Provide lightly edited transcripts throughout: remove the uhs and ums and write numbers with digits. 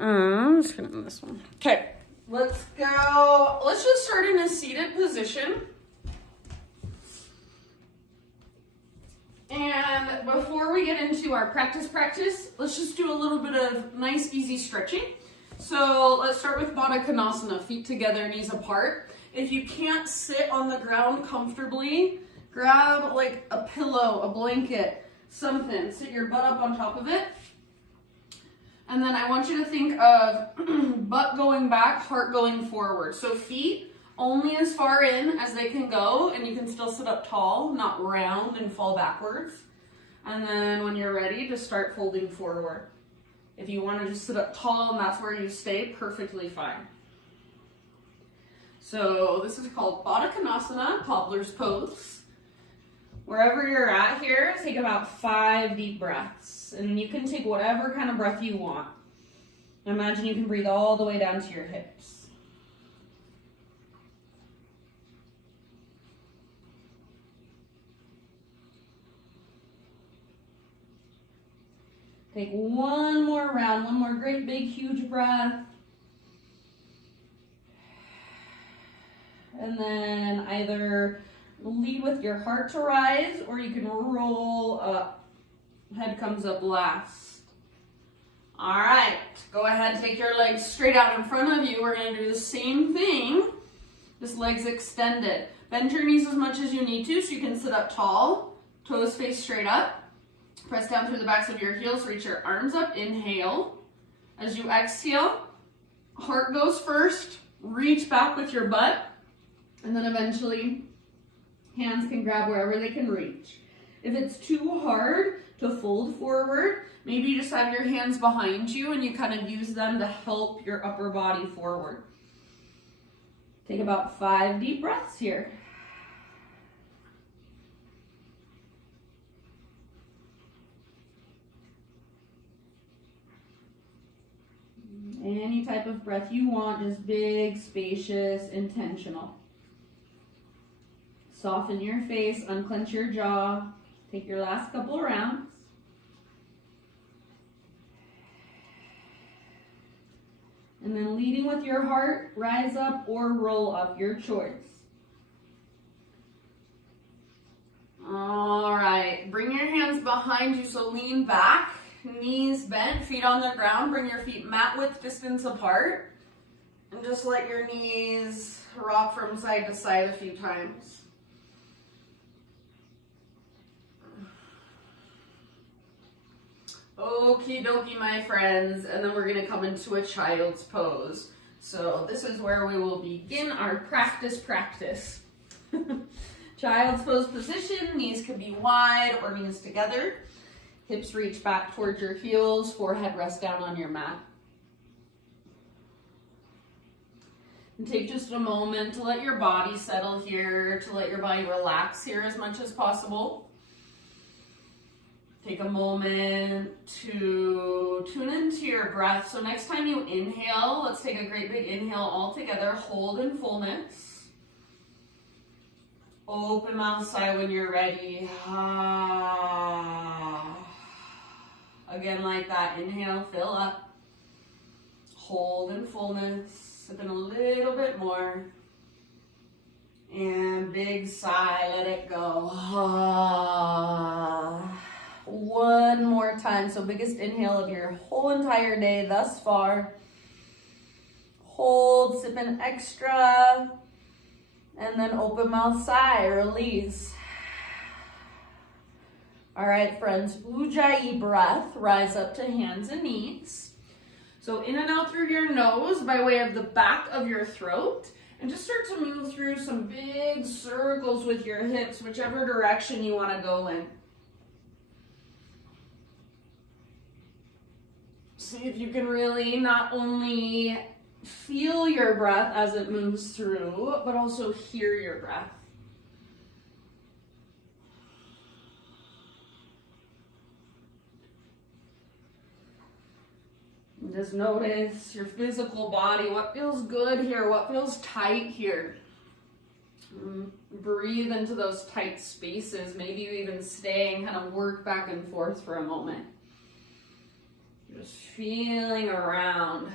I'm just gonna do this one. Okay, let's go. Let's just start in a seated position. And before we get into our practice, let's just do a little bit of nice, easy stretching. So let's start with Badakanasana, feet together, knees apart. If you can't sit on the ground comfortably, grab like a pillow, a blanket, something. Sit your butt up on top of it. And then I want you to think of butt going back, heart going forward. So feet only as far in as they can go, and you can still sit up tall, not round and fall backwards. And then when you're ready, just start folding forward. If you want to just sit up tall and that's where you stay, perfectly fine. So this is called Badakanasana, Cobbler's Pose. Wherever you're at here, take about 5 deep breaths. And you can take whatever kind of breath you want. Imagine you can breathe all the way down to your hips. Take one more round, one more great big huge breath. And then either lead with your heart to rise, or you can roll up. Head comes up last. All right, go ahead, take your legs straight out in front of you. We're gonna do the same thing, just legs extended. Bend your knees as much as you need to so you can sit up tall, toes face straight up. Press down through the backs of your heels, reach your arms up, inhale. As you exhale, heart goes first, reach back with your butt, and then eventually hands can grab wherever they can reach. If it's too hard to fold forward, maybe you just have your hands behind you and you kind of use them to help your upper body forward. Take about 5 deep breaths here. Any type of breath you want, just big, spacious, intentional. Soften your face, unclench your jaw. Take your last couple of rounds. And then leading with your heart, rise up or roll up, your choice. All right, bring your hands behind you, so lean back, knees bent, feet on the ground. Bring your feet mat width distance apart. And just let your knees rock from side to side a few times. Okie dokie, my friends, and then we're going to come into a child's pose. So this is where we will begin our practice. Child's pose position, knees can be wide or knees together. Hips reach back towards your heels, forehead rests down on your mat. And take just a moment to let your body settle here, to let your body relax here as much as possible. Take a moment to tune into your breath. So next time you inhale, let's take a great big inhale all together. Hold in fullness. Open mouth sigh when you're ready. Again, like that. Inhale, fill up. Hold in fullness. Sip in a little bit more. And big sigh, let it go. One more time. So biggest inhale of your whole entire day thus far. Hold, sip in extra. And then open mouth sigh, release. All right, friends, Ujjayi breath, rise up to hands and knees. So in and out through your nose by way of the back of your throat. And just start to move through some big circles with your hips, whichever direction you want to go in. See if you can really not only feel your breath as it moves through, but also hear your breath. And just notice your physical body, what feels good here, what feels tight here. Breathe into those tight spaces. Maybe you even stay and kind of work back and forth for a moment. Just feeling around.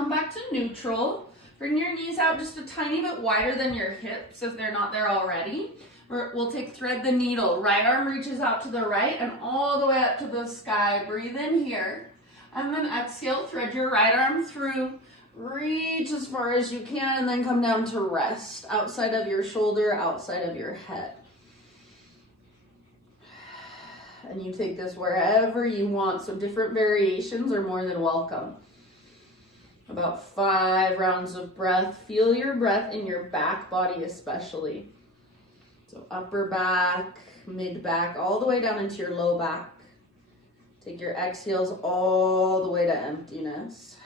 come back to neutral. Bring your knees out just a tiny bit wider than your hips if they're not there already. We'll take thread the needle. Right arm reaches out to the right and all the way up to the sky. Breathe in here. And then exhale, thread your right arm through. Reach as far as you can and then come down to rest. Outside of your shoulder, outside of your head. And you take this wherever you want. So different variations are more than welcome. About 5 rounds of breath. Feel your breath in your back body especially. So upper back, mid back, all the way down into your low back. Take your exhales all the way to emptiness.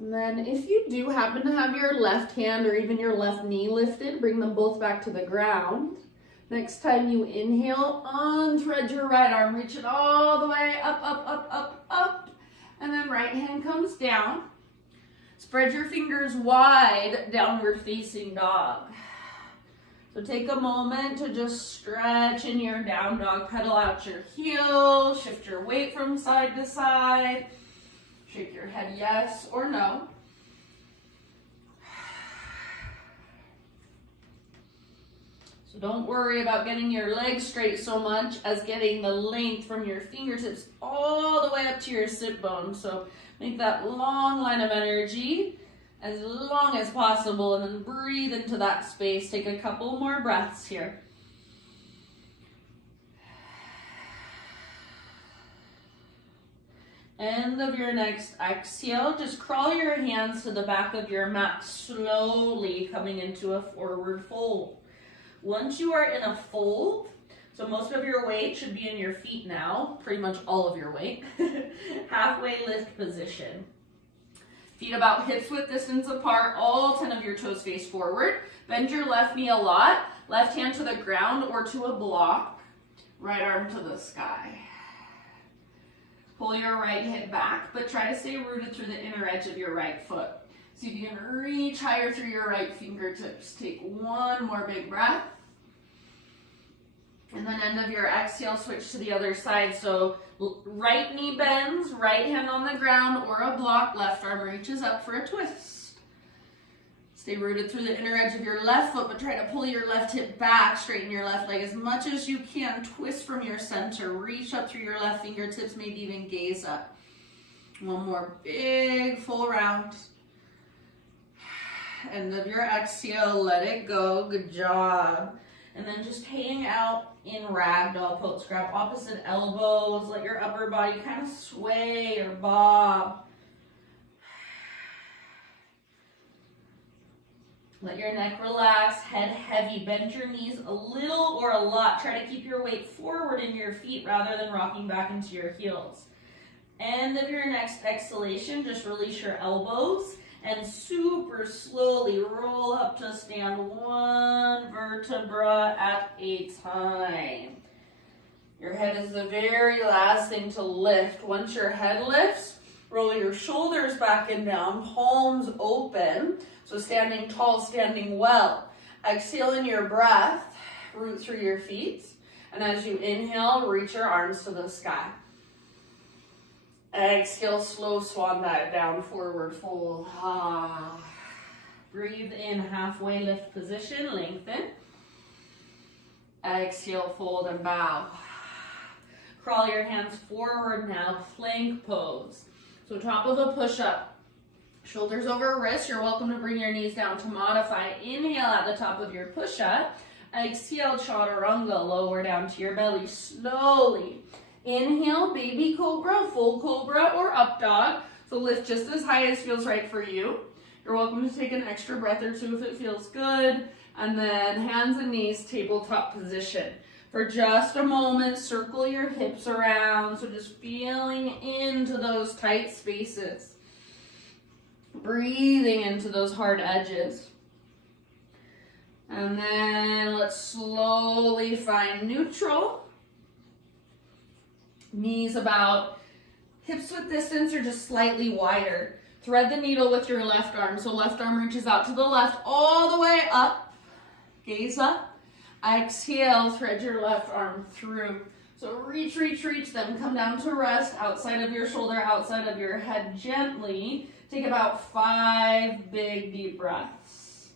And then if you do happen to have your left hand or even your left knee lifted, bring them both back to the ground. Next time you inhale, unthread your right arm, reach it all the way up, up, up, up, up. And then right hand comes down. Spread your fingers wide, downward facing dog. So take a moment to just stretch in your down dog, pedal out your heels, shift your weight from side to side. Shake your head yes or no. So don't worry about getting your legs straight so much as getting the length from your fingertips all the way up to your sit bone. So make that long line of energy as long as possible and then breathe into that space. Take a couple more breaths here. End of your next exhale, just crawl your hands to the back of your mat, slowly coming into a forward fold. Once you are in a fold, so most of your weight should be in your feet now, pretty much all of your weight, halfway lift position. Feet about hips width distance apart, all 10 of your toes face forward. Bend your left knee a lot, left hand to the ground or to a block, right arm to the sky. Pull your right hip back, but try to stay rooted through the inner edge of your right foot. See if you can reach higher through your right fingertips. Take one more big breath. And then end of your exhale, switch to the other side. So right knee bends, right hand on the ground or a block, left arm reaches up for a twist. Stay rooted through the inner edge of your left foot, but try to pull your left hip back, straighten your left leg as much as you can. Twist from your center, reach up through your left fingertips, maybe even gaze up. One more big full round. End of your exhale, let it go, good job. And then just hang out in ragdoll pose. Grab opposite elbows, let your upper body kind of sway or bob. Let your neck relax, head heavy, bend your knees a little or a lot. Try to keep your weight forward in your feet rather than rocking back into your heels. End of your next exhalation, just release your elbows and super slowly roll up to stand, one vertebra at a time. Your head is the very last thing to lift. Once your head lifts, roll your shoulders back and down, palms open. So standing tall, standing well. Exhale in your breath, root through your feet. And as you inhale, reach your arms to the sky. Exhale, slow swan dive down, forward fold. Breathe in, halfway lift position, lengthen. Exhale, fold and bow. Crawl your hands forward now, plank pose. So top of a push-up. Shoulders over wrists, you're welcome to bring your knees down to modify. Inhale at the top of your push-up. Exhale, chaturanga, lower down to your belly slowly. Inhale, baby cobra, full cobra, or up dog. So lift just as high as feels right for you. You're welcome to take an extra breath or two if it feels good. And then hands and knees, tabletop position. For just a moment, circle your hips around. So just feeling into those tight spaces. Breathing into those hard edges. And then let's slowly find neutral. Knees about hips width distance or just slightly wider. Thread the needle with your left arm. So left arm reaches out to the left all the way up. Gaze up. Exhale, thread your left arm through. So reach, reach, reach, then come down to rest outside of your shoulder, outside of your head gently. Take about 5 big deep breaths.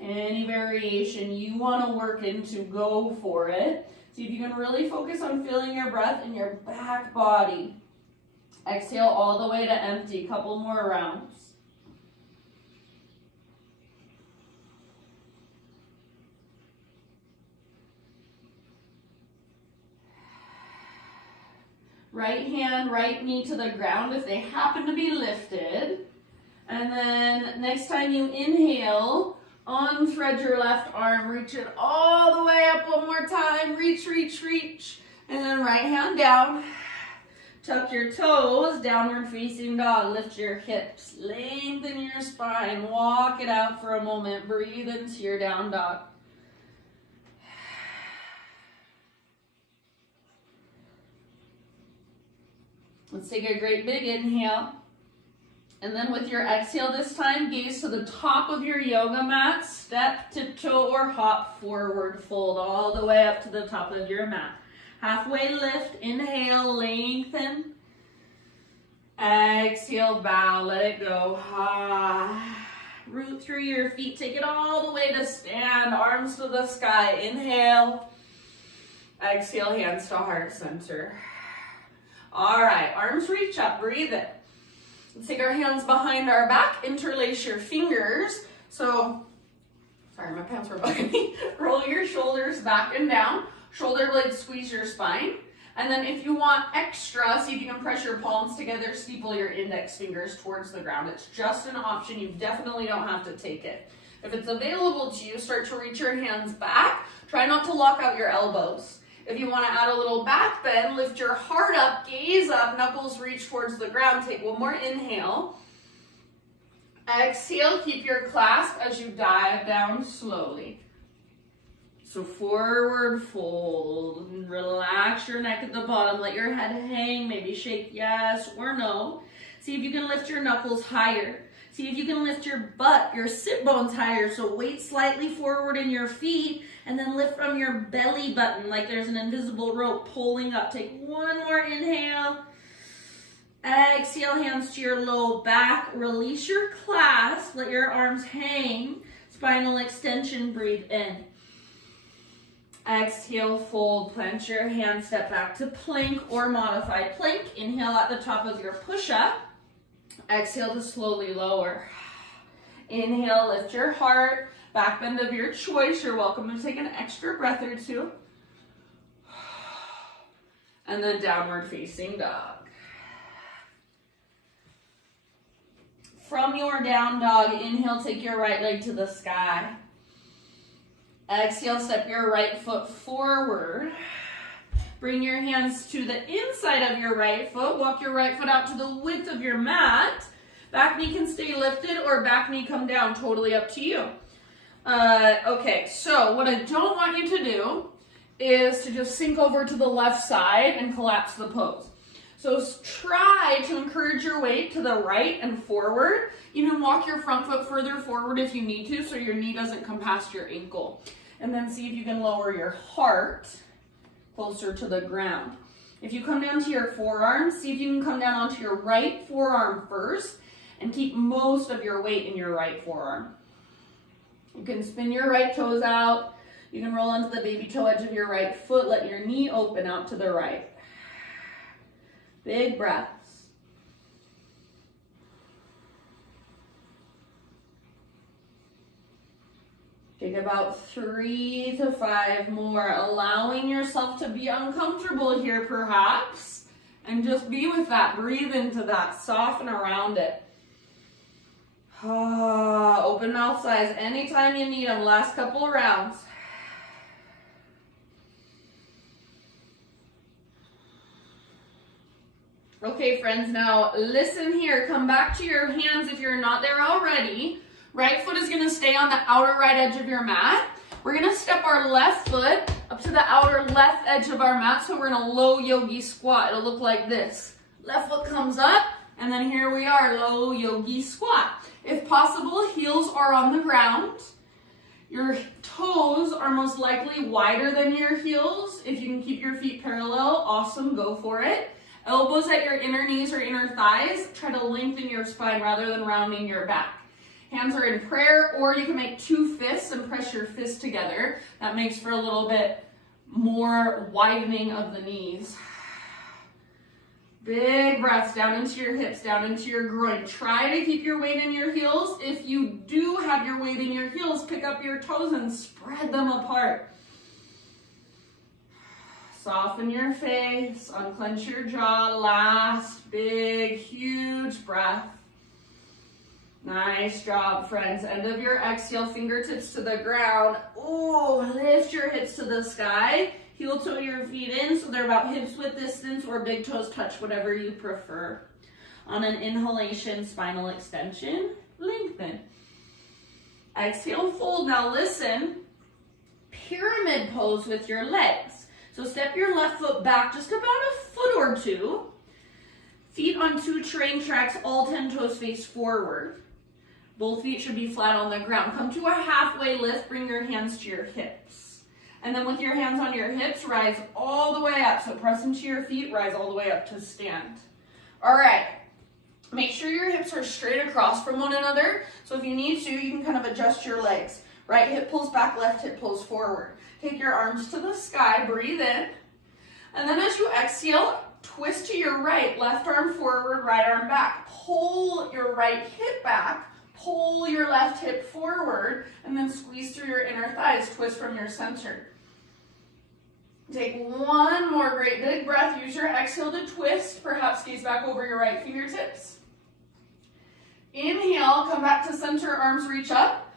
Any variation you want to work into, go for it. See if you can really focus on feeling your breath in your back body. Exhale all the way to empty. Couple more rounds. Right hand, right knee to the ground if they happen to be lifted. And then next time you inhale, unthread your left arm, reach it all the way up one more time. Reach, reach, reach. And then right hand down. Tuck your toes, downward facing dog. Lift your hips, lengthen your spine. Walk it out for a moment. Breathe into your down dog. Let's take a great big inhale. And then with your exhale this time, gaze to the top of your yoga mat. Step, tiptoe, or hop forward. Fold all the way up to the top of your mat. Halfway lift, inhale, lengthen. Exhale, bow, let it go. Root through your feet, take it all the way to stand, arms to the sky. Inhale. Exhale, hands to heart center. All right, arms reach up, breathe in. Let's take our hands behind our back, interlace your fingers. So, sorry, my pants were bugging me. Roll your shoulders back and down. Shoulder blades squeeze your spine. And then if you want extra, see if you can press your palms together, steeple your index fingers towards the ground. It's just an option. You definitely don't have to take it. If it's available to you, start to reach your hands back. Try not to lock out your elbows. If you want to add a little back bend, lift your heart up, gaze up, knuckles reach towards the ground. Take one more inhale. Exhale, keep your clasp as you dive down slowly. So forward fold, relax your neck at the bottom, let your head hang, maybe shake yes or no. See if you can lift your knuckles higher. See if you can lift your butt, your sit bones higher, so weight slightly forward in your feet, and then lift from your belly button like there's an invisible rope pulling up. Take one more inhale. Exhale, hands to your low back, release your clasp, let your arms hang, spinal extension, breathe in. Exhale, fold, plant your hands, step back to plank or modified plank. Inhale at the top of your push-up. Exhale to slowly lower. Inhale, lift your heart, back bend of your choice. You're welcome to take an extra breath or two. And then downward facing dog. From your down dog, inhale, take your right leg to the sky. Exhale, step your right foot forward. Bring your hands to the inside of your right foot. Walk your right foot out to the width of your mat. Back knee can stay lifted or back knee come down, totally up to you. Okay, so what I don't want you to do is to just sink over to the left side and collapse the pose. So try to encourage your weight to the right and forward. Even walk your front foot further forward if you need to so your knee doesn't come past your ankle. And then see if you can lower your heart closer to the ground. If you come down to your forearms, see if you can come down onto your right forearm first and keep most of your weight in your right forearm. You can spin your right toes out. You can roll onto the baby toe edge of your right foot. Let your knee open out to the right. Big breaths. Take about 3 to 5 more, allowing yourself to be uncomfortable here perhaps, and just be with that. Breathe into that, soften around it. Open mouth size anytime you need them. Last couple rounds. Okay, friends, now listen here. Come back to your hands if you're not there already. Right foot is going to stay on the outer right edge of your mat. We're going to step our left foot up to the outer left edge of our mat, so we're in a low yogi squat. It'll look like this. Left foot comes up, and then here we are, low yogi squat. If possible, heels are on the ground. Your toes are most likely wider than your heels. If you can keep your feet parallel, awesome, go for it. Elbows at your inner knees or inner thighs. Try to lengthen your spine rather than rounding your back. Hands are in prayer, or you can make two fists and press your fists together. That makes for a little bit more widening of the knees. Big breaths down into your hips, down into your groin. Try to keep your weight in your heels. If you do have your weight in your heels, pick up your toes and spread them apart. Soften your face, unclench your jaw. Last big, huge breath. Nice job, friends. End of your exhale, fingertips to the ground. Oh, lift your hips to the sky. Heel toe your feet in so they're about hips width distance, or big toes touch, whatever you prefer. On an inhalation, spinal extension, lengthen. Exhale, fold. Now listen, pyramid pose with your legs. So step your left foot back just about a foot or two. Feet on two train tracks, all 10 toes face forward. Both feet should be flat on the ground. Come to a halfway lift, bring your hands to your hips. And then with your hands on your hips, rise all the way up. So press into your feet, rise all the way up to stand. All right, make sure your hips are straight across from one another. So if you need to, you can kind of adjust your legs. Right hip pulls back, left hip pulls forward. Take your arms to the sky, breathe in. And then as you exhale, twist to your right, left arm forward, right arm back. Pull your right hip back. Pull your left hip forward, and then squeeze through your inner thighs. Twist from your center. Take one more great big breath. Use your exhale to twist. Perhaps gaze back over your right fingertips. Inhale, come back to center, arms reach up.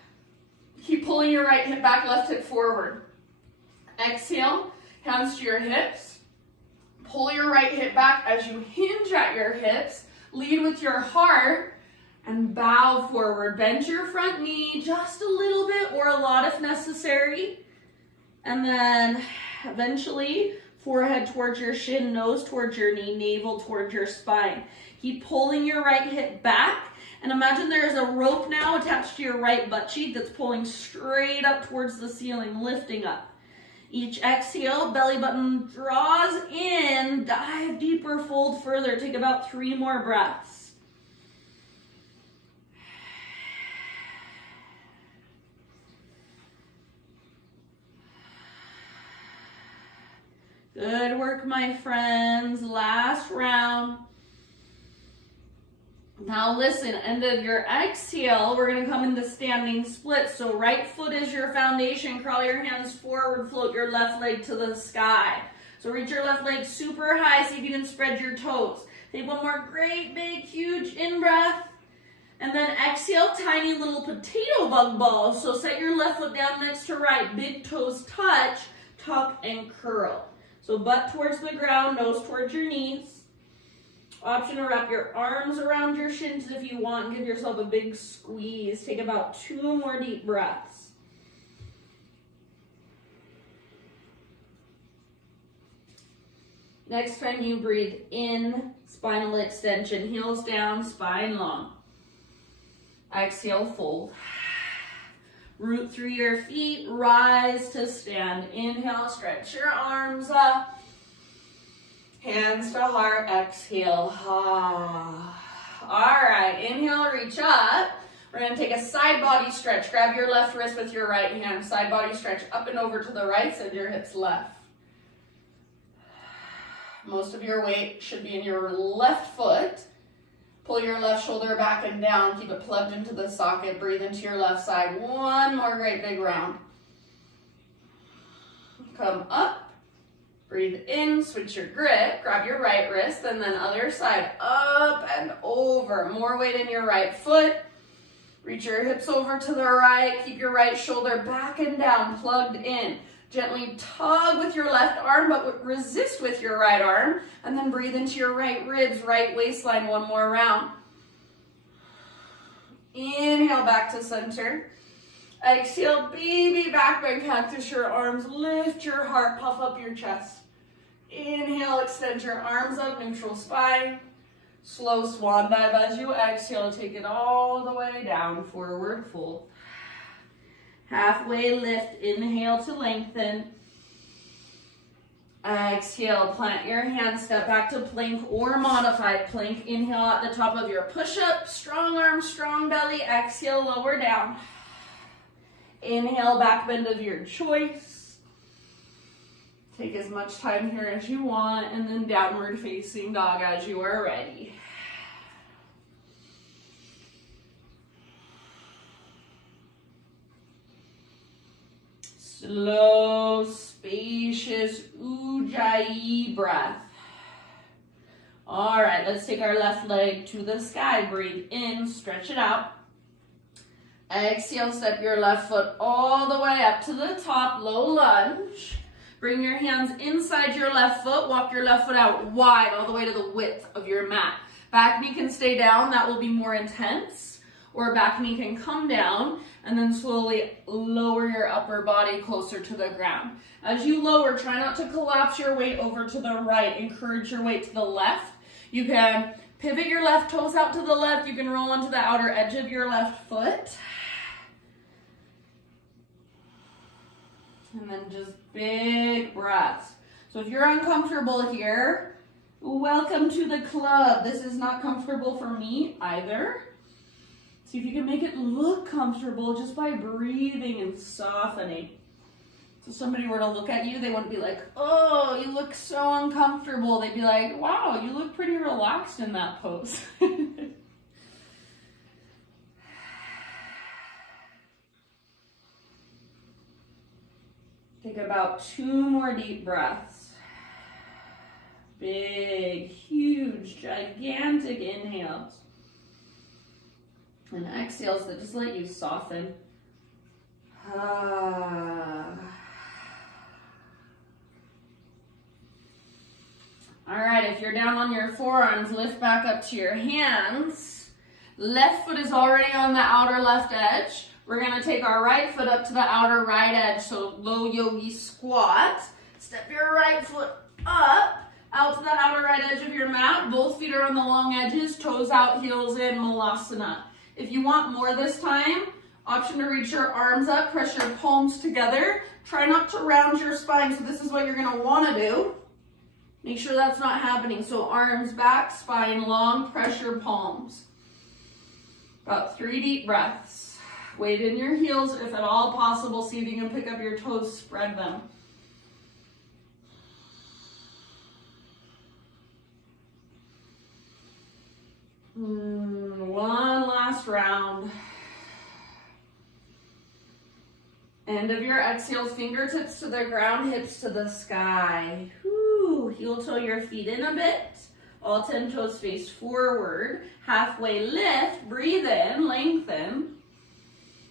Keep pulling your right hip back, left hip forward. Exhale, hands to your hips. Pull your right hip back as you hinge at your hips. Lead with your heart. And bow forward. Bend your front knee just a little bit or a lot if necessary. And then eventually forehead towards your shin, nose towards your knee, navel towards your spine. Keep pulling your right hip back. And imagine there is a rope now attached to your right butt cheek that's pulling straight up towards the ceiling, lifting up. Each exhale, belly button draws in. Dive deeper, fold further. Take about 3 more breaths. Good work, my friends. Last round. Now listen, end of your exhale, we're gonna come into standing split. So right foot is your foundation. Crawl your hands forward, float your left leg to the sky. So reach your left leg super high, see if you can spread your toes. Take one more great, big, huge in-breath. And then exhale, tiny little potato bug ball. So set your left foot down next to right. Big toes touch, tuck and curl. So butt towards the ground, nose towards your knees. Option to wrap your arms around your shins if you want and give yourself a big squeeze. Take about 2 more deep breaths. Next time you breathe in, spinal extension, heels down, spine long. Exhale, fold. Root through your feet, rise to stand. Inhale, stretch your arms up. Hands to heart, exhale. All right, inhale, reach up. We're gonna take a side body stretch. Grab your left wrist with your right hand. Side body stretch up and over to the right, send your hips left. Most of your weight should be in your left foot. Pull your left shoulder back and down. Keep it plugged into the socket. Breathe into your left side. One more great big round. Come up. Breathe in. Switch your grip. Grab your right wrist and then other side. Up and over. More weight in your right foot. Reach your hips over to the right. Keep your right shoulder back and down. Plugged in. Gently tug with your left arm, but resist with your right arm. And then breathe into your right ribs, right waistline, one more round. Inhale back to center. Exhale, baby back bend, cactus your arms, lift your heart, puff up your chest. Inhale, extend your arms up, neutral spine. Slow swan dive as you exhale, take it all the way down, forward fold. Halfway lift, inhale to lengthen. Exhale, plant your hands, step back to plank or modified plank. Inhale at the top of your push-up, strong arms, strong belly. Exhale, lower down. Inhale, back bend of your choice. Take as much time here as you want, and then downward facing dog as you are ready. Slow, spacious Ujjayi breath. All right, let's take our left leg to the sky. Breathe in, stretch it out. Exhale, step your left foot all the way up to the top, low lunge. Bring your hands inside your left foot. Walk your left foot out wide, all the way to the width of your mat. Back knee can stay down. That will be more intense. Or back knee can come down, and then slowly lower your upper body closer to the ground. As you lower, try not to collapse your weight over to the right. Encourage your weight to the left. You can pivot your left toes out to the left. You can roll onto the outer edge of your left foot. And then just big breaths. So if you're uncomfortable here, welcome to the club. This is not comfortable for me either. See if you can make it look comfortable just by breathing and softening. So if somebody were to look at you, they wouldn't be like, oh, you look so uncomfortable. They'd be like, wow, you look pretty relaxed in that pose. Take about 2 more deep breaths. Big, huge, gigantic inhales. And exhales that just let you soften. All right, if you're down on your forearms, lift back up to your hands. Left foot is already on the outer left edge. We're gonna take our right foot up to the outer right edge, so low yogi squat. Step your right foot up, out to the outer right edge of your mat. Both feet are on the long edges, toes out, heels in, malasana. If you want more this time, option to reach your arms up, press your palms together. Try not to round your spine, so this is what you're gonna wanna do. Make sure that's not happening. So arms back, spine long, press your palms. About 3 deep breaths. Weight in your heels if at all possible. See if you can pick up your toes, spread them. One last round. End of your exhales, fingertips to the ground, hips to the sky. Whew. Heel toe your feet in a bit. All 10 toes face forward. Halfway lift, breathe in, lengthen.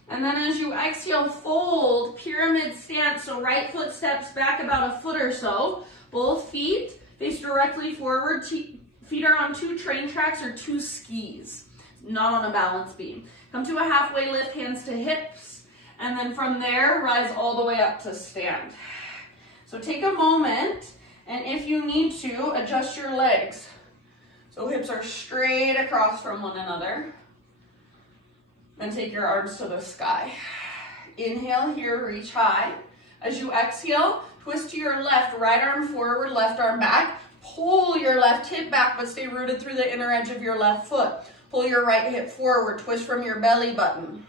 And then as you exhale, fold, pyramid stance. So right foot steps back about a foot or so. Both feet face directly forward. Feet are on 2 train tracks or 2 skis, not on a balance beam. Come to a halfway lift, hands to hips, and then from there, rise all the way up to stand. So take a moment, and if you need to, adjust your legs. So hips are straight across from one another. Then take your arms to the sky. Inhale here, reach high. As you exhale, twist to your left, right arm forward, left arm back. Pull your left hip back, but stay rooted through the inner edge of your left foot. Pull your right hip forward, twist from your belly button.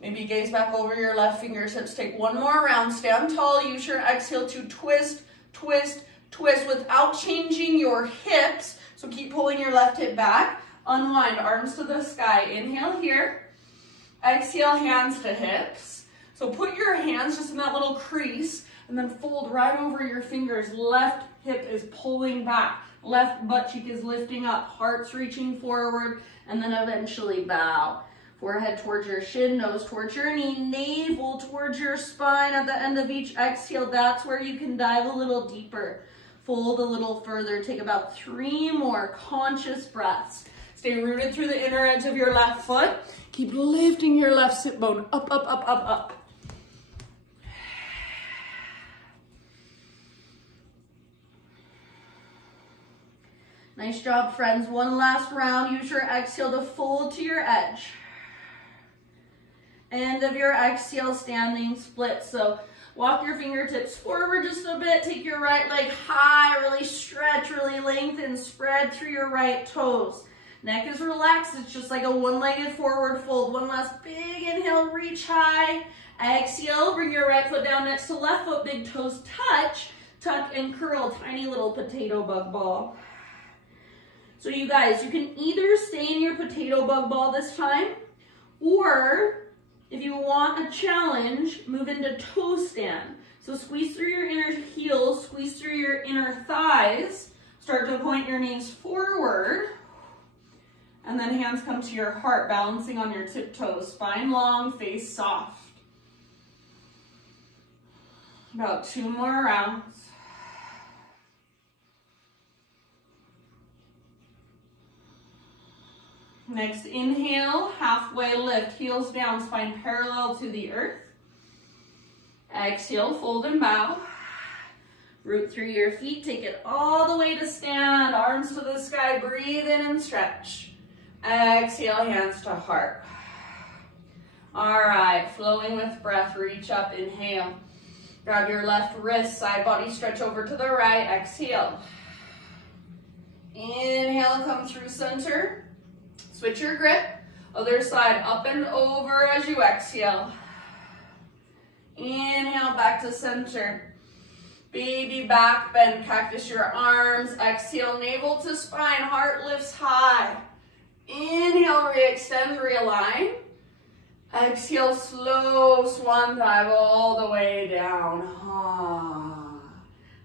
Maybe gaze back over your left fingertips. Take one more round, stand tall, use your exhale to twist, twist, twist without changing your hips. So keep pulling your left hip back. Unwind, arms to the sky. Inhale here. Exhale, hands to hips. So put your hands just in that little crease and then fold right over your fingers. Left hip is pulling back. Left butt cheek is lifting up. Heart's reaching forward, and then eventually bow. Forehead towards your shin, nose towards your knee, navel towards your spine. At the end of each exhale, that's where you can dive a little deeper. Fold a little further. Take about 3 more conscious breaths. Stay rooted through the inner edge of your left foot. Keep lifting your left sit bone up, up, up, up, up. Nice job, friends. One last round. Use your exhale to fold to your edge. End of your exhale, standing split. So walk your fingertips forward just a bit. Take your right leg high. Really stretch, really lengthen. Spread through your right toes. Neck is relaxed. It's just like a one-legged forward fold. One last big inhale. Reach high. Exhale. Bring your right foot down next to left foot. Big toes touch. Tuck and curl. Tiny little potato bug ball. So you guys, you can either stay in your potato bug ball this time, or if you want a challenge, move into toe stand. So squeeze through your inner heels, squeeze through your inner thighs, start to point your knees forward, and then hands come to your heart, balancing on your tiptoes, spine long, face soft. About 2 more rounds. Next inhale, halfway lift, heels down, spine parallel to the earth. Exhale, fold and bow. Root through your feet, take it all the way to stand, arms to the sky, breathe in and stretch. Exhale, hands to heart. All right, flowing with breath, reach up, inhale. Grab your left wrist, side body stretch over to the right, exhale. Inhale, come through center. Switch your grip, other side up and over as you exhale. Inhale, back to center. Baby back bend, cactus your arms. Exhale, navel to spine, heart lifts high. Inhale, re-extend, realign. Exhale, slow swan dive all the way down.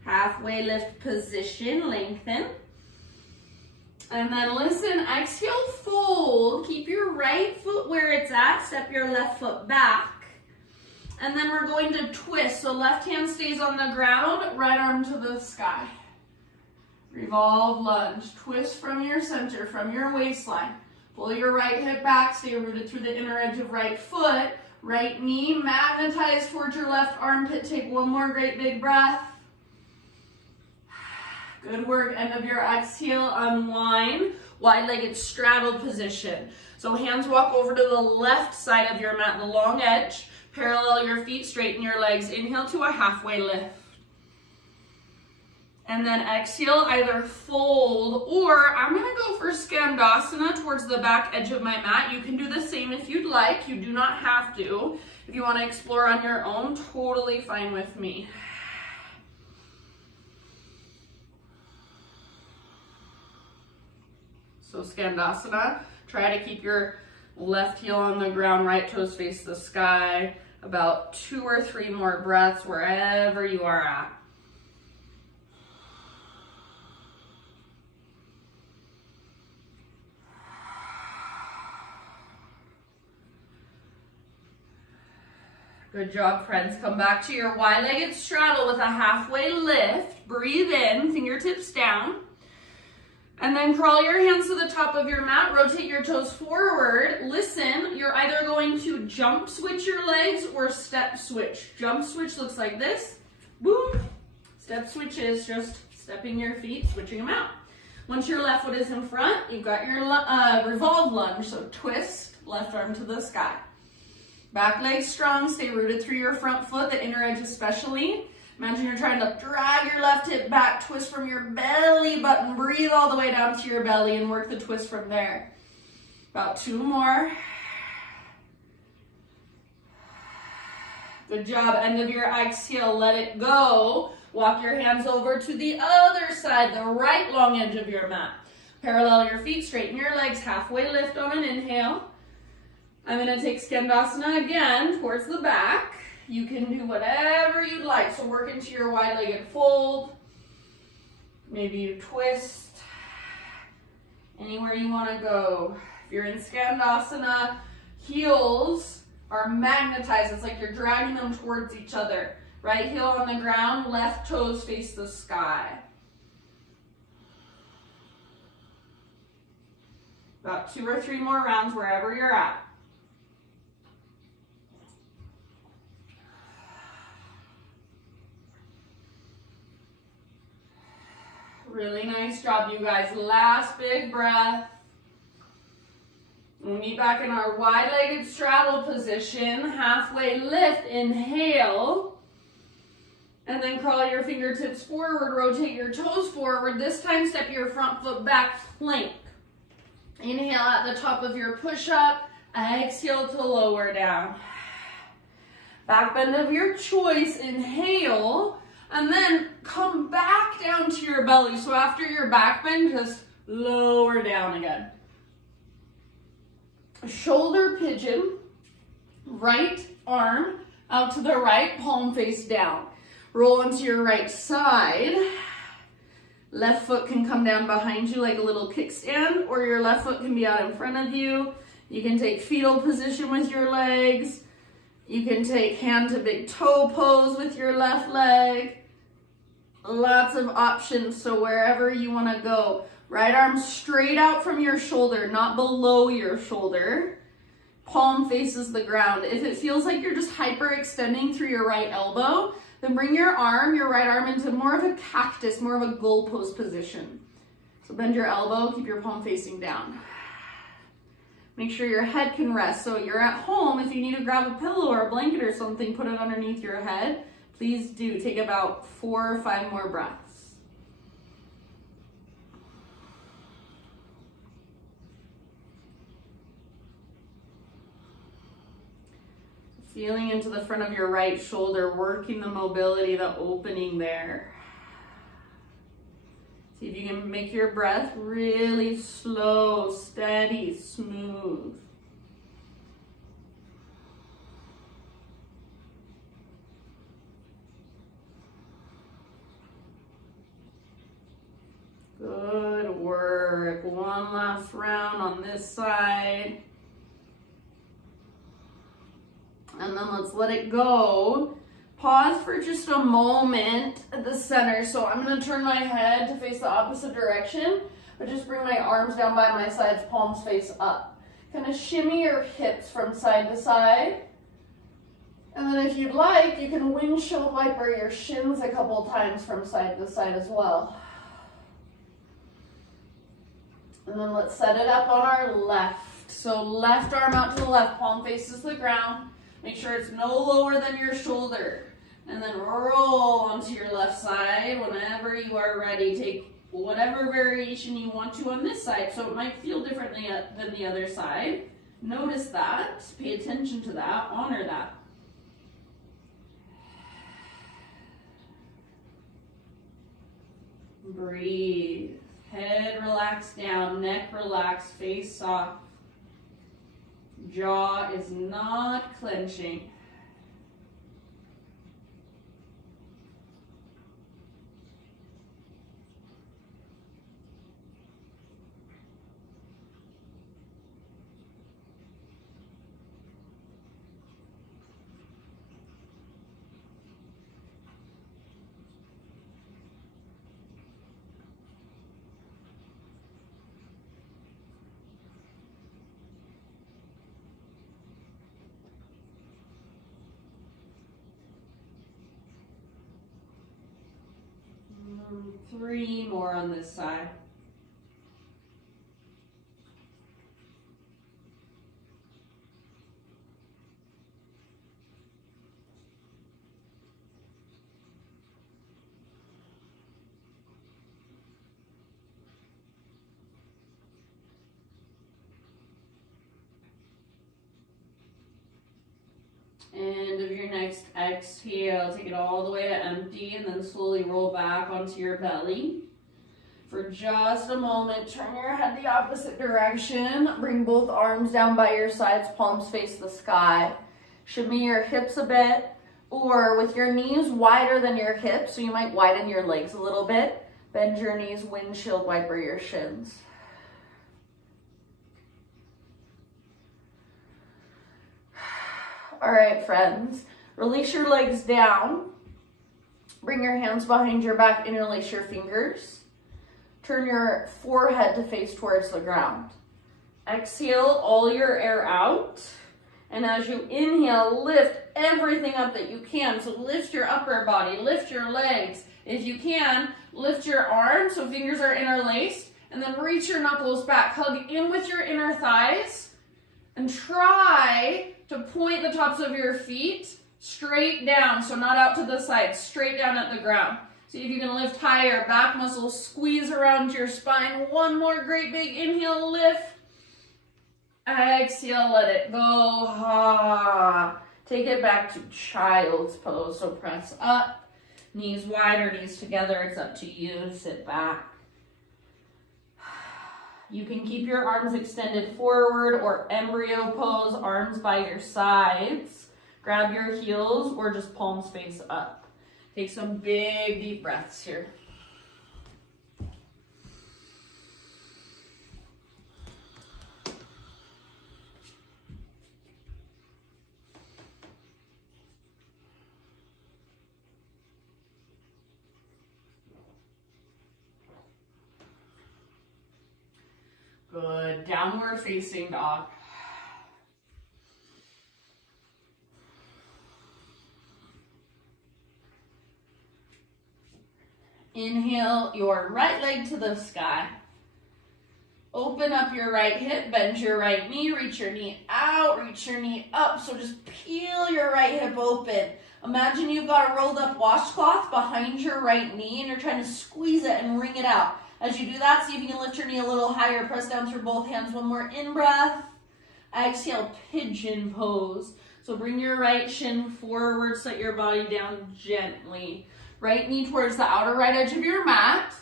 Halfway lift position, lengthen. And then listen, exhale, fold. Keep your right foot where it's at. Step your left foot back. And then we're going to twist. So left hand stays on the ground, right arm to the sky. Revolve lunge. Twist from your center, from your waistline. Pull your right hip back. Stay rooted through the inner edge of right foot. Right knee magnetize towards your left armpit. Take 1 more great big breath. Good work. End of your exhale, unwind. Wide-legged straddle position. So hands walk over to the left side of your mat, the long edge. Parallel your feet, straighten your legs. Inhale to a halfway lift. And then exhale, either fold or I'm going to go for Skandasana towards the back edge of my mat. You can do the same if you'd like. You do not have to. If you want to explore on your own, totally fine with me. So Skandasana, try to keep your left heel on the ground, right toes face the sky. About 2 or 3 more breaths wherever you are at. Good job, friends. Come back to your wide-legged straddle with a halfway lift. Breathe in, fingertips down. And then crawl your hands to the top of your mat, rotate your toes forward. Listen, you're either going to jump switch your legs or step switch. Jump switch looks like this, boom. Step switch is just stepping your feet, switching them out. Once your left foot is in front, you've got your revolve lunge, so twist, left arm to the sky. Back leg strong, stay rooted through your front foot, the inner edge especially. Imagine you're trying to drag your left hip back, twist from your belly button, breathe all the way down to your belly and work the twist from there. About 2 more. Good job, end of your exhale, let it go. Walk your hands over to the other side, the right long edge of your mat. Parallel your feet, straighten your legs, halfway lift on an inhale. I'm gonna take Skandasana again towards the back. You can do whatever you'd like. So work into your wide-legged fold. Maybe you twist. Anywhere you want to go. If you're in Skandasana, Heels are magnetized. It's like you're dragging them towards each other. Right heel on the ground, left toes face the sky. About 2 or 3 more rounds wherever you're at. Really nice job, you guys. Last big breath. We'll meet back in our wide-legged straddle position. Halfway lift, inhale. And then crawl your fingertips forward, rotate your toes forward. This time, step your front foot back, plank. Inhale at the top of your push-up. Exhale to lower down. Back bend of your choice, inhale. And then come back down to your belly. So after your back bend, just lower down again. Shoulder pigeon. Right arm out to the right, palm face down. Roll onto your right side. Left foot can come down behind you like a little kickstand, or your left foot can be out in front of you. You can take fetal position with your legs. You can take hand to big toe pose with your left leg. Lots of options, so wherever you want to go. Right arm straight out from your shoulder, not below your shoulder. Palm faces the ground. If it feels like you're just hyperextending through your right elbow, then bring your right arm into more of a cactus, more of a goal pose position. So bend your elbow, keep your palm facing down. Make sure your head can rest. So you're at home, if you need to grab a pillow or a blanket or something, put it underneath your head. Please do. Take about 4 or 5 more breaths. Feeling into the front of your right shoulder, working the mobility, the opening there. See if you can make your breath really slow, steady, smooth. Good work. One last round on this side. And then let's let it go. Pause for just a moment at the center. So I'm going to turn my head to face the opposite direction, but just bring my arms down by my sides, palms face up. Kind of shimmy your hips from side to side. And then if you'd like, you can windshield wiper your shins a couple times from side to side as well. And then let's set it up on our left. So left arm out to the left, palm faces the ground. Make sure it's no lower than your shoulder. And then roll onto your left side whenever you are ready. Take whatever variation you want to on this side. So it might feel differently than the other side. Notice that. Pay attention to that. Honor that. Breathe. Head relax down. Neck relax. Face soft. Jaw is not clenching. Three more on this side. End of your next exhale, take it all the way to empty and then slowly roll back onto your belly. For just a moment, turn your head the opposite direction. Bring both arms down by your sides, palms face the sky. Shimmy your hips a bit, or with your knees wider than your hips, so you might widen your legs a little bit. Bend your knees, windshield wiper your shins. All right, friends, release your legs down. Bring your hands behind your back, interlace your fingers. Turn your forehead to face towards the ground. Exhale all your air out. And as you inhale, lift everything up that you can. So lift your upper body, lift your legs. If you can, lift your arms so fingers are interlaced. And then reach your knuckles back. Hug in with your inner thighs. And try to point the tops of your feet straight down. So not out to the side, straight down at the ground. See if you can lift higher. Back muscles squeeze around your spine. One more great big inhale, lift. Exhale, let it go. Take it back to child's pose. So press up, knees wide or knees together. It's up to you to sit back. You can keep your arms extended forward or embryo pose, arms by your sides. Grab your heels or just palms face up. Take some big deep breaths here. Good. Downward facing dog. Inhale your right leg to the sky. Open up your right hip, bend your right knee, reach your knee out, reach your knee up. So just peel your right hip open. Imagine you've got a rolled up washcloth behind your right knee and you're trying to squeeze it and wring it out. As you do that, see if you can lift your knee a little higher. Press down through both hands. One more in-breath. Exhale, pigeon pose. So bring your right shin forward, set your body down gently. Right knee towards the outer right edge of your mat.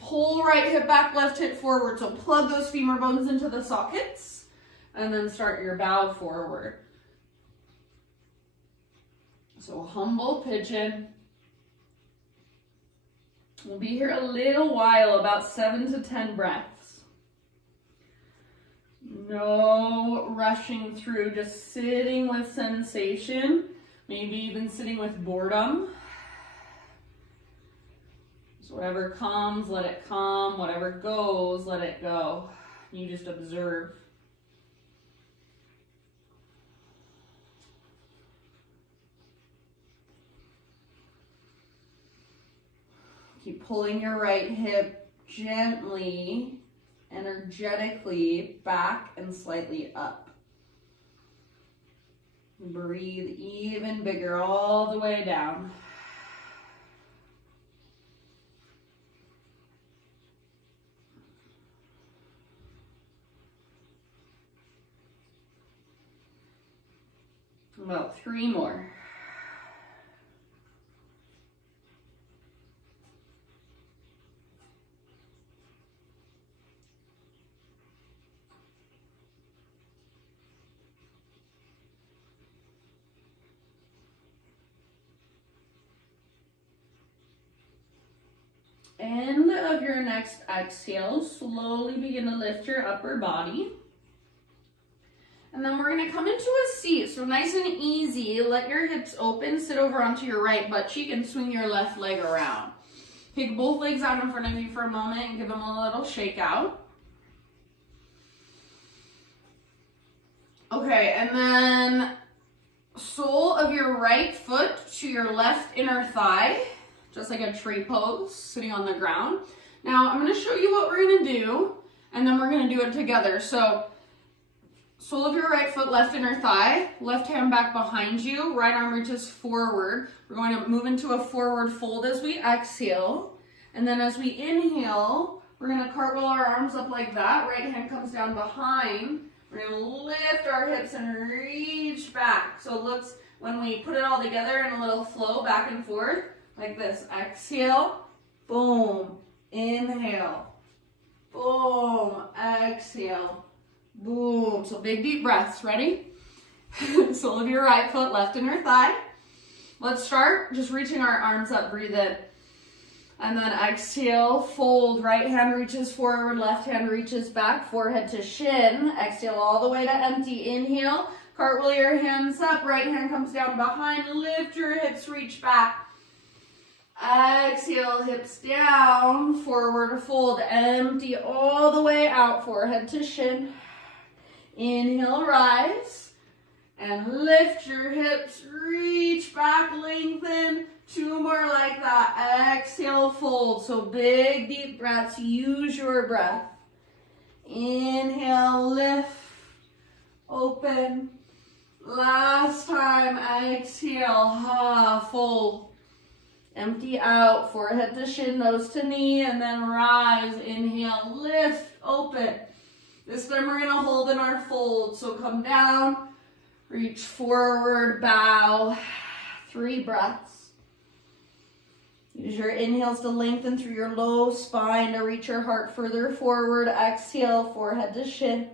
Pull right hip back, left hip forward. So plug those femur bones into the sockets. And then start your bow forward. So humble pigeon. We'll be here a little while, about 7 to 10 breaths. No rushing through, just sitting with sensation, maybe even sitting with boredom. So whatever comes, let it come. Whatever goes, let it go. You just observe. Keep pulling your right hip gently, energetically back and slightly up. Breathe even bigger all the way down. About 3 more. End of your next exhale, slowly begin to lift your upper body. And then we're going to come into a seat. So nice and easy, let your hips open, sit over onto your right butt cheek and swing your left leg around. Take both legs out in front of you for a moment and give them a little shake out. Okay, and then sole of your right foot to your left inner thigh, just like a tree pose, sitting on the ground. Now I'm going to show you what we're going to do, and then we're going to do it together. So sole of your right foot, left inner thigh, left hand back behind you, right arm reaches forward. We're going to move into a forward fold as we exhale. And then as we inhale, we're going to cartwheel our arms up like that. Right hand comes down behind. We're going to lift our hips and reach back. So it looks, when we put it all together in a little flow back and forth, like this. Exhale, boom, inhale, boom, exhale, boom. So big deep breaths, ready? Sole of your right foot, left inner thigh. Let's start just reaching our arms up, breathe in. And then exhale, fold, right hand reaches forward, left hand reaches back, forehead to shin. Exhale all the way to empty, inhale. Cartwheel your hands up, right hand comes down behind, lift your hips, reach back. Exhale, hips down, forward fold, empty all the way out, forehead to shin. Inhale, rise, and lift your hips, reach back, lengthen. 2 more like that. Exhale, fold. So big, deep breaths. Use your breath. Inhale, lift, open. Last time, exhale, fold. Empty out, forehead to shin, nose to knee, and then rise. Inhale, lift, open. This time we're gonna hold in our fold. So come down, reach forward, bow. 3 breaths. Use your inhales to lengthen through your low spine to reach your heart further forward. Exhale, forehead to shin.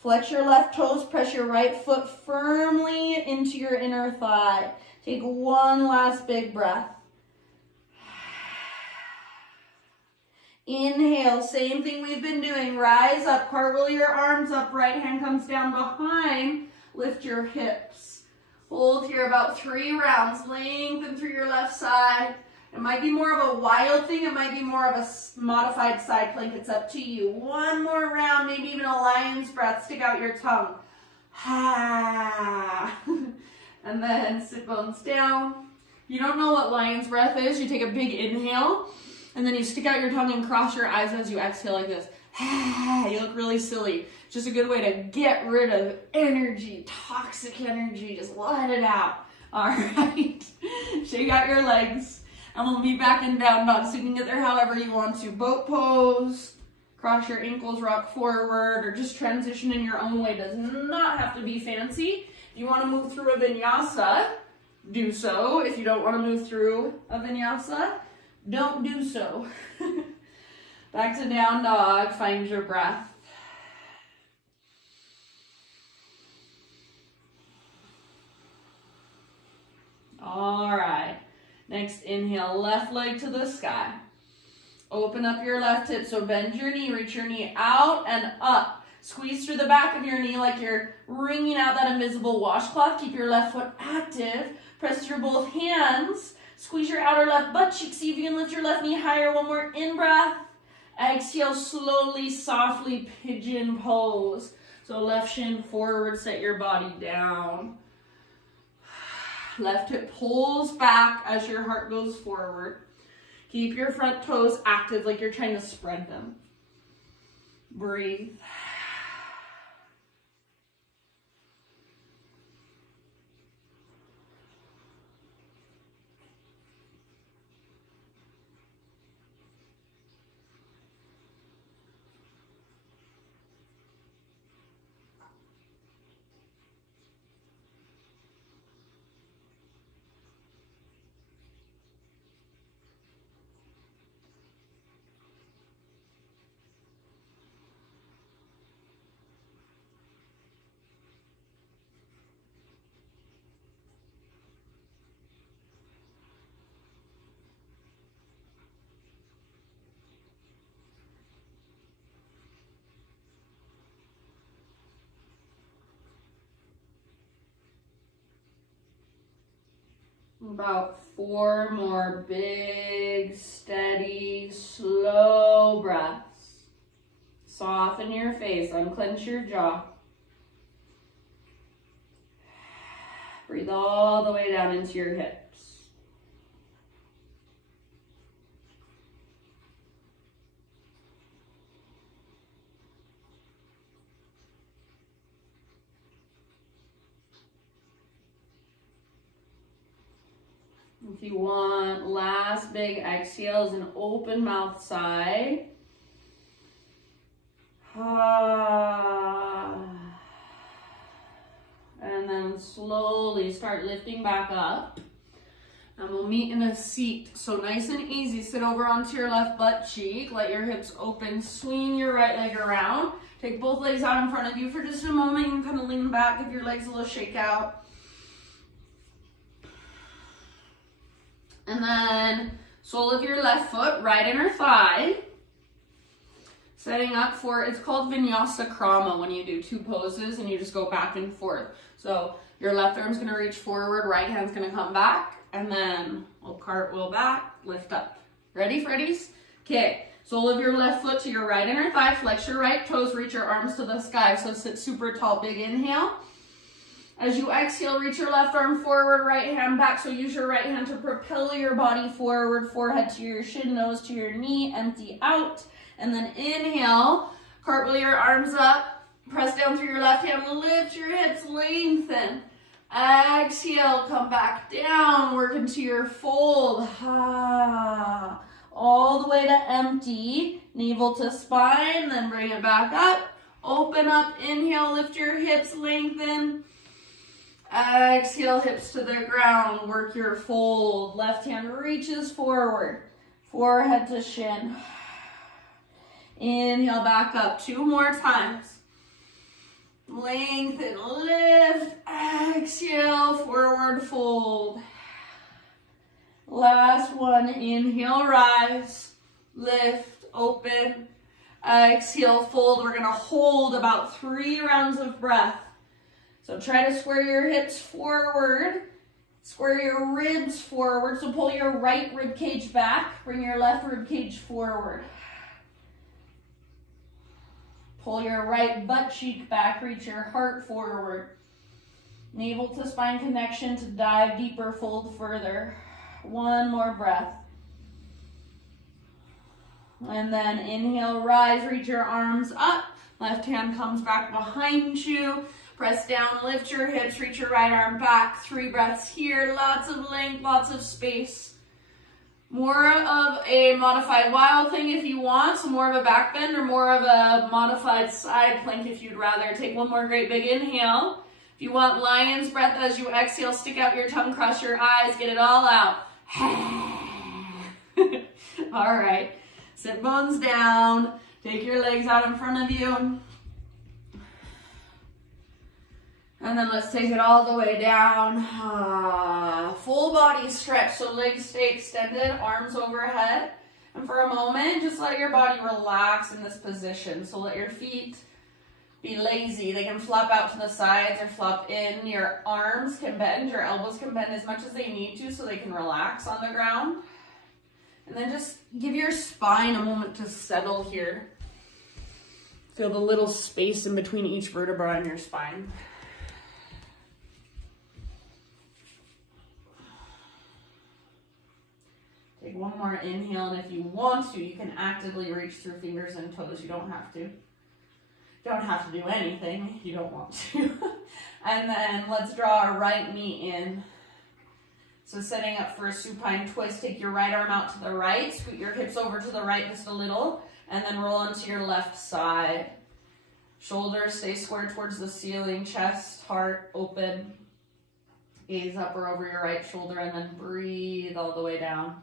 Flex your left toes, press your right foot firmly into your inner thigh. Take 1 last big breath. Inhale, same thing we've been doing. Rise up, cartwheel your arms up, right hand comes down behind. Lift your hips. Hold here about 3 rounds. Lengthen through your left side. It might be more of a wild thing. It might be more of a modified side plank. It's up to you. 1 more round, maybe even a lion's breath. Stick out your tongue. And then sit bones down. You don't know what lion's breath is. You take a big inhale, and then you stick out your tongue and cross your eyes as you exhale like this. You look really silly. Just a good way to get rid of energy, toxic energy. Just let it out. All right. Shake out your legs. And we'll be back in down dog, so you can get there however you want to. Boat pose, cross your ankles, rock forward, or just transition in your own way. Does not have to be fancy. If you want to move through a vinyasa, do so. If you don't want to move through a vinyasa, don't do so. Back to down dog, find your breath. All right. Next inhale, left leg to the sky. Open up your left hip, so bend your knee, reach your knee out and up. Squeeze through the back of your knee like you're wringing out that invisible washcloth. Keep your left foot active. Press through both hands. Squeeze your outer left butt cheek. See if you can lift your left knee higher. 1 more in-breath. Exhale, slowly, softly, pigeon pose. So left shin forward, set your body down. Left hip pulls back as your heart goes forward. Keep your front toes active like you're trying to spread them. Breathe. About 4 more big, steady, slow breaths. Soften your face, unclench your jaw. Breathe all the way down into your hips. If you want, last big exhale is an open mouth sigh. And then slowly start lifting back up. And we'll meet in a seat. So nice and easy, sit over onto your left butt cheek. Let your hips open, swing your right leg around. Take both legs out in front of you for just a moment. You can kind of lean back, give your legs a little shake out. And then sole of your left foot, right inner thigh. Setting up for, it's called Vinyasa Krama when you do two poses and you just go back and forth. So your left arm's gonna reach forward, right hand's gonna come back, and then we'll cartwheel back, lift up. Ready, Freddies? Okay, sole of your left foot to your right inner thigh, flex your right toes, reach your arms to the sky. So sit super tall, big inhale. As you exhale, reach your left arm forward, right hand back. So use your right hand to propel your body forward, forehead to your shin, nose to your knee, empty out. And then inhale, cartwheel your arms up, press down through your left hand, lift your hips, lengthen. Exhale, come back down, work into your fold. All the way to empty, navel to spine, then bring it back up. Open up, inhale, lift your hips, lengthen. Exhale, hips to the ground, work your fold. Left hand reaches forward, forehead to shin. Inhale, back up, 2 more times. Lengthen, lift, exhale, forward fold. Last one, inhale, rise, lift, open, exhale, fold. We're gonna hold about 3 rounds of breath. So try to square your hips forward, square your ribs forward. So pull your right rib cage back, bring your left rib cage forward. Pull your right butt cheek back, reach your heart forward. Navel to spine connection to dive deeper, fold further. 1 more breath. And then inhale, rise, reach your arms up. Left hand comes back behind you. Press down, lift your hips, reach your right arm back. 3 breaths here, lots of length, lots of space. More of a modified wild thing if you want, so more of a back bend, or more of a modified side plank if you'd rather. Take 1 more great big inhale. If you want lion's breath as you exhale, stick out your tongue, cross your eyes, get it all out. All right, sit bones down, take your legs out in front of you. And then let's take it all the way down. Full body stretch, so legs stay extended, arms overhead. And for a moment, just let your body relax in this position. So let your feet be lazy. They can flop out to the sides or flop in. Your arms can bend, your elbows can bend as much as they need to so they can relax on the ground. And then just give your spine a moment to settle here. Feel the little space in between each vertebra in your spine. Take 1 more inhale, and if you want to, you can actively reach through fingers and toes. You don't have to. You don't have to do anything if you don't want to. And then let's draw our right knee in. So setting up for a supine twist, take your right arm out to the right, scoot your hips over to the right just a little, and then roll onto your left side. Shoulders stay square towards the ceiling, chest, heart open. Gaze up or over your right shoulder, and then breathe all the way down.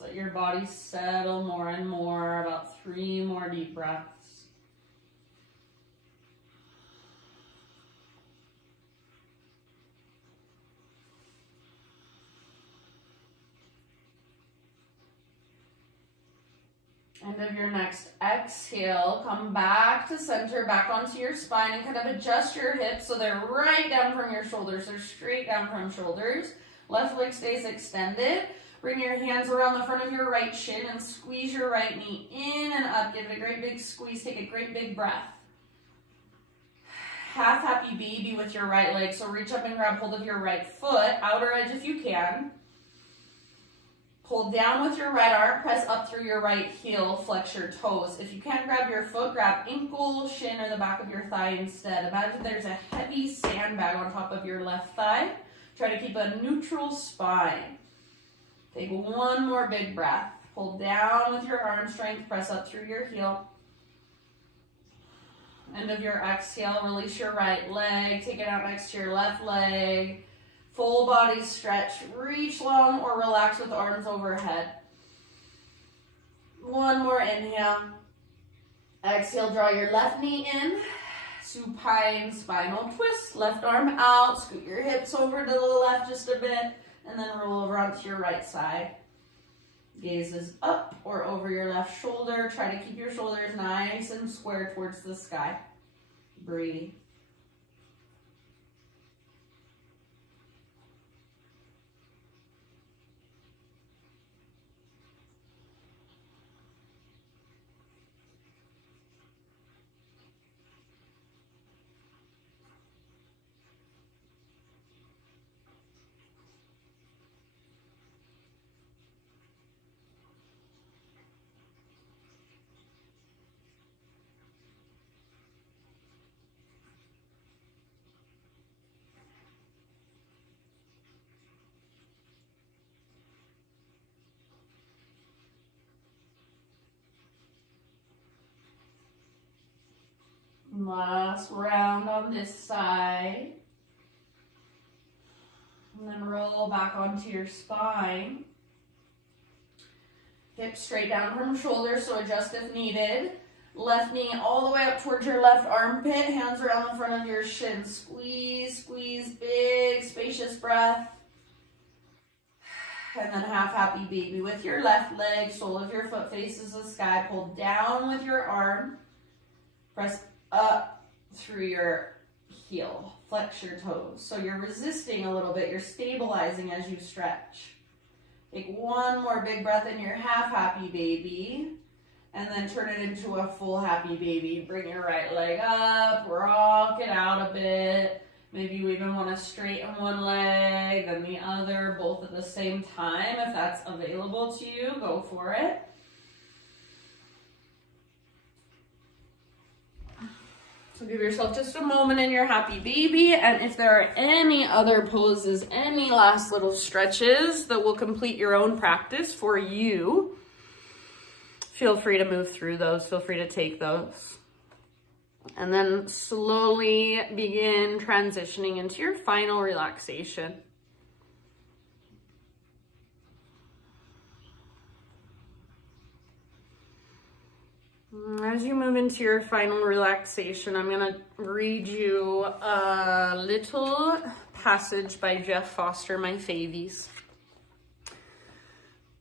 Let your body settle more and more, about 3 more deep breaths. End of your next exhale, come back to center, back onto your spine, and kind of adjust your hips so they're right down from your shoulders. They're straight down from shoulders. Left leg stays extended. Bring your hands around the front of your right shin and squeeze your right knee in and up. Give it a great big squeeze. Take a great big breath. Half happy baby with your right leg. So reach up and grab hold of your right foot, outer edge if you can. Pull down with your right arm, press up through your right heel, flex your toes. If you can't grab your foot, grab ankle, shin, or the back of your thigh instead. Imagine there's a heavy sandbag on top of your left thigh. Try to keep a neutral spine. Take 1 more big breath. Pull down with your arm strength, press up through your heel. End of your exhale, release your right leg, take it out next to your left leg. Full body stretch, reach long or relax with arms overhead. One more inhale. Exhale, draw your left knee in. Supine spinal twist. Left arm out. Scoot your hips over to the left just a bit. And then roll over onto your right side. Gaze is up or over your left shoulder. Try to keep your shoulders nice and square towards the sky. Breathe. Last round on this side. And then roll back onto your spine. Hips straight down from shoulders, so adjust if needed. Left knee all the way up towards your left armpit. Hands around the front of your shin. Squeeze, squeeze, big, spacious breath. And then half happy baby with your left leg. Sole of your foot faces the sky. Pull down with your arm. Press up through your heel. Flex your toes. So you're resisting a little bit. You're stabilizing as you stretch. Take one more big breath in your half happy baby. And then turn it into a full happy baby. Bring your right leg up. Rock it out a bit. Maybe you even want to straighten one leg, then the other, both at the same time. If that's available to you, go for it. So give yourself just a moment in your happy baby, and if there are any other poses, any last little stretches that will complete your own practice for you, feel free to move through those, feel free to take those. And then slowly begin transitioning into your final relaxation. As you move into your final relaxation, I'm going to read you a little passage by Jeff Foster, my favies.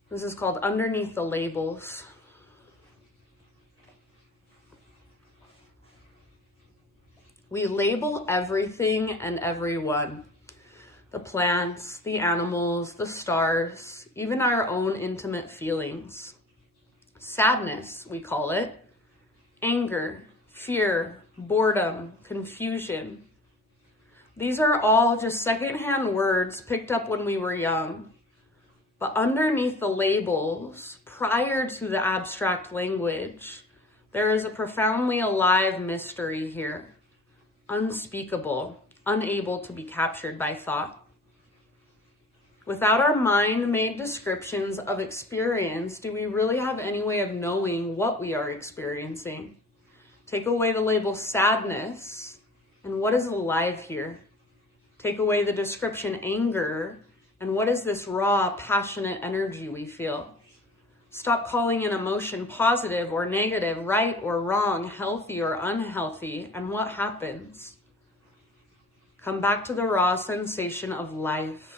This is called Underneath the Labels. We label everything and everyone. The plants, the animals, the stars, even our own intimate feelings. Sadness, we call it. Anger, fear, boredom, confusion. These are all just secondhand words picked up when we were young. But underneath the labels, prior to the abstract language, there is a profoundly alive mystery here. Unspeakable, unable to be captured by thought. Without our mind-made descriptions of experience, do we really have any way of knowing what we are experiencing? Take away the label sadness, and what is alive here? Take away the description anger, and what is this raw, passionate energy we feel? Stop calling an emotion positive or negative, right or wrong, healthy or unhealthy, and what happens? Come back to the raw sensation of life.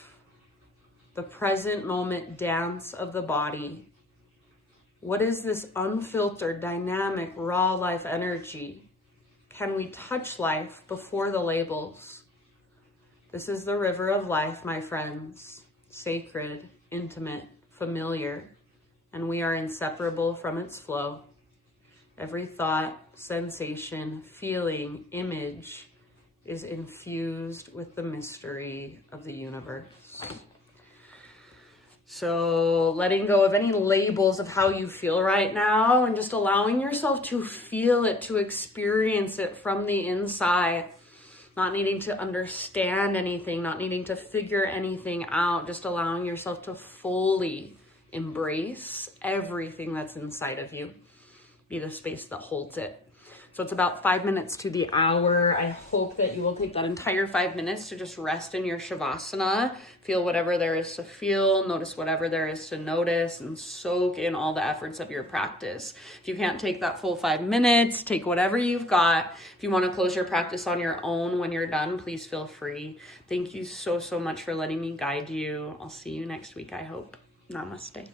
The present moment dance of the body. What is this unfiltered, dynamic, raw life energy? Can we touch life before the labels? This is the river of life, my friends. Sacred, intimate, familiar, and we are inseparable from its flow. Every thought, sensation, feeling, image is infused with the mystery of the universe. So letting go of any labels of how you feel right now and just allowing yourself to feel it, to experience it from the inside, not needing to understand anything, not needing to figure anything out, just allowing yourself to fully embrace everything that's inside of you. Be the space that holds it. So it's about 5 minutes to the hour. I hope that you will take that entire 5 minutes to just rest in your Shavasana. Feel whatever there is to feel, notice whatever there is to notice, and soak in all the efforts of your practice. If you can't take that full 5 minutes, take whatever you've got. If you want to close your practice on your own when you're done, please feel free. Thank you so, so much for letting me guide you. I'll see you next week, I hope. Namaste.